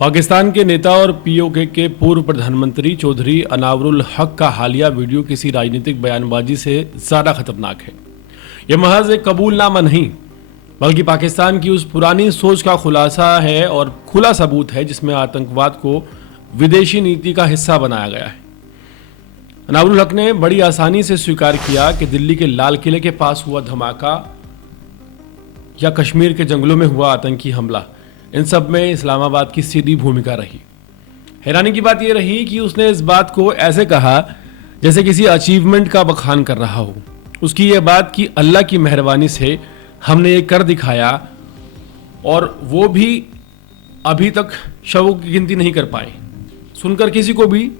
पाकिस्तान के नेता और पीओके के पूर्व प्रधानमंत्री चौधरी अनावरुल हक का हालिया वीडियो किसी राजनीतिक बयानबाजी से ज़्यादा खतरनाक है। यह महज एक कबूलनामा नहीं बल्कि पाकिस्तान की उस पुरानी सोच का खुलासा है और खुला सबूत है जिसमें आतंकवाद को विदेशी नीति का हिस्सा बनाया गया है। अनावरुल हक ने बड़ी आसानी से स्वीकार किया कि दिल्ली के लाल किले के पास हुआ धमाका या कश्मीर के जंगलों में हुआ आतंकी हमला, इन सब में इस्लामाबाद की सीधी भूमिका रही। हैरानी की बात यह रही कि उसने इस बात को ऐसे कहा जैसे किसी अचीवमेंट का बखान कर रहा हो। उसकी यह बात कि अल्लाह की मेहरबानी से हमने ये कर दिखाया और वो भी अभी तक शवों की गिनती नहीं कर पाए, सुनकर किसी को भी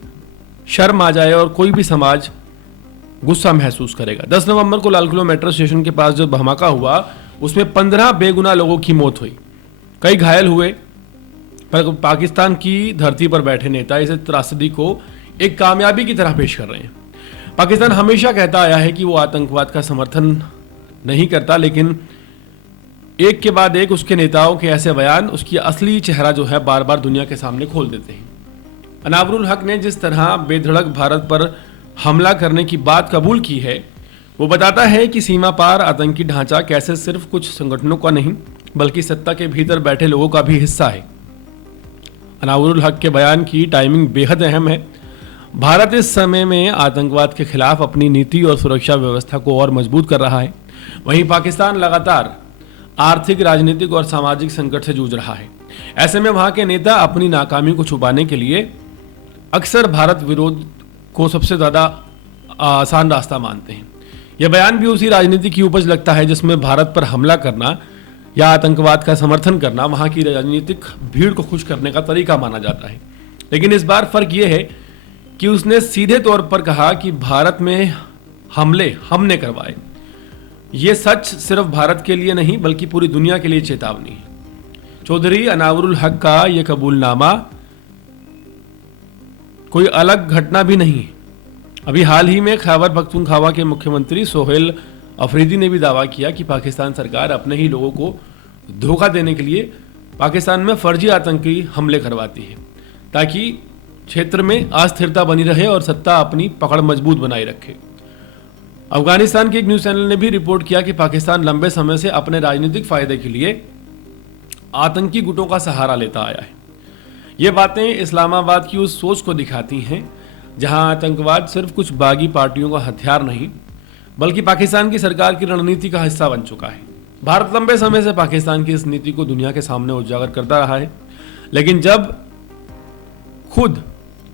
शर्म आ जाए और कोई भी समाज गुस्सा महसूस करेगा। 10 नवंबर को लाल किला मेट्रो स्टेशन के पास जो धमाका हुआ उसमें 15 बेगुनाह लोगों की मौत हुई, कई घायल हुए। पर पाकिस्तान की धरती पर बैठे नेता इस त्रासदी को एक कामयाबी की तरह पेश कर रहे हैं। पाकिस्तान हमेशा कहता आया है कि वो आतंकवाद का समर्थन नहीं करता, लेकिन एक के बाद एक उसके नेताओं के ऐसे बयान उसकी असली चेहरा जो है बार बार दुनिया के सामने खोल देते हैं। अनावरुल हक ने जिस तरह बेधड़क भारत पर हमला करने की बात कबूल की है वो बताता है कि सीमा पार आतंकी ढांचा कैसे सिर्फ कुछ संगठनों का नहीं बल्कि सत्ता के भीतर बैठे लोगों का भी हिस्सा है। अनावरुल हक के बयान की टाइमिंग बेहद अहम है। भारत इस समय में आतंकवाद के खिलाफ अपनी नीति और सुरक्षा व्यवस्था को और मजबूत कर रहा है। वहीं पाकिस्तान लगातार आर्थिक, राजनीतिक और सामाजिक संकट से जूझ रहा है। ऐसे में वहां के नेता अपनी नाकामी को छुपाने के लिए अक्सर भारत विरोध को सबसे ज्यादा आसान रास्ता मानते हैं। यह बयान भी उसी राजनीति की उपज लगता है जिसमें भारत पर हमला करना या आतंकवाद का समर्थन करना वहां की राजनीतिक भीड़ को खुश करने का तरीका माना जाता है। लेकिन इस बार फर्क यह है कि उसने सीधे तौर पर कहा कि भारत में हमले हमने करवाए। यह सच सिर्फ भारत के लिए नहीं बल्कि पूरी दुनिया के लिए चेतावनी है। चौधरी अनावरुल हक का यह कबूलनामा कोई अलग घटना भी नहीं। अभी हाल ही में खैबर पख्तूनख्वा के मुख्यमंत्री सोहेल अफरीदी ने भी दावा किया कि पाकिस्तान सरकार अपने ही लोगों को धोखा देने के लिए पाकिस्तान में फर्जी आतंकी हमले करवाती है ताकि क्षेत्र में अस्थिरता बनी रहे और सत्ता अपनी पकड़ मजबूत बनाए रखे। अफगानिस्तान के एक न्यूज चैनल ने भी रिपोर्ट किया कि पाकिस्तान लंबे समय से अपने राजनीतिक फायदे के लिए आतंकी गुटों का सहारा लेता आया है। ये बातें इस्लामाबाद की उस सोच को दिखाती हैं जहां आतंकवाद सिर्फ कुछ बागी पार्टियों का हथियार नहीं बल्कि पाकिस्तान की सरकार की रणनीति का हिस्सा बन चुका है। भारत लंबे समय से पाकिस्तान की इस नीति को दुनिया के सामने उजागर करता रहा है, लेकिन जब खुद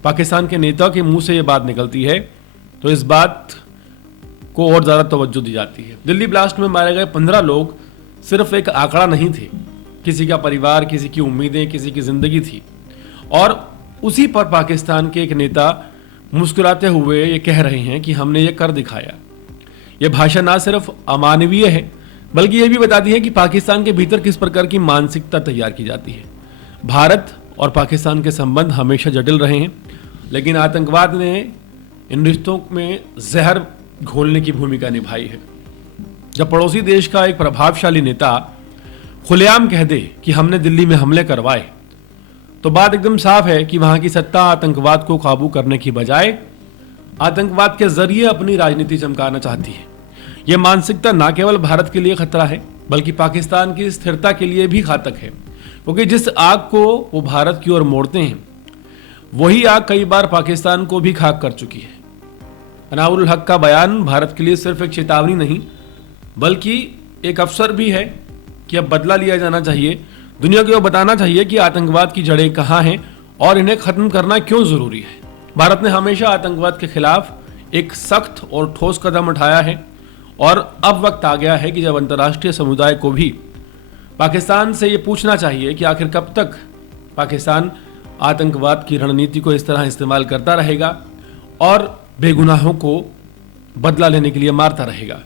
पाकिस्तान के नेता के मुंह से ये बात निकलती है तो इस बात को और ज्यादा तवज्जो दी जाती है। दिल्ली ब्लास्ट में मारे गए 15 लोग सिर्फ एक आंकड़ा नहीं थे, किसी का परिवार, किसी की उम्मीदें, किसी की जिंदगी थी। और उसी पर पाकिस्तान के एक नेता मुस्कुराते हुए ये कह रहे हैं कि हमने ये कर दिखाया। यह भाषा ना सिर्फ अमानवीय है बल्कि यह भी बताती है कि पाकिस्तान के भीतर किस प्रकार की मानसिकता तैयार की जाती है। भारत और पाकिस्तान के संबंध हमेशा जटिल रहे हैं, लेकिन आतंकवाद ने इन रिश्तों में जहर घोलने की भूमिका निभाई है। जब पड़ोसी देश का एक प्रभावशाली नेता खुलेआम कह दे कि हमने दिल्ली में हमले करवाए तो बात एकदम साफ है कि वहां की सत्ता आतंकवाद को काबू करने की बजाय आतंकवाद के जरिए अपनी राजनीति चमकाना चाहती है। यह मानसिकता न केवल भारत के लिए खतरा है बल्कि पाकिस्तान की स्थिरता के लिए भी घातक है, क्योंकि जिस आग को वो भारत की ओर मोड़ते हैं वही आग कई बार पाकिस्तान को भी खाक कर चुकी है। अनावरुल हक का बयान भारत के लिए सिर्फ एक चेतावनी नहीं बल्कि एक अवसर भी है कि अब बदला लिया जाना चाहिए। दुनिया को बताना चाहिए कि आतंकवाद की जड़ें कहाँ हैं और इन्हें खत्म करना क्यों जरूरी है। भारत ने हमेशा आतंकवाद के खिलाफ एक सख्त और ठोस कदम उठाया है और अब वक्त आ गया है कि जब अंतर्राष्ट्रीय समुदाय को भी पाकिस्तान से ये पूछना चाहिए कि आखिर कब तक पाकिस्तान आतंकवाद की रणनीति को इस तरह इस्तेमाल करता रहेगा और बेगुनाहों को बदला लेने के लिए मारता रहेगा।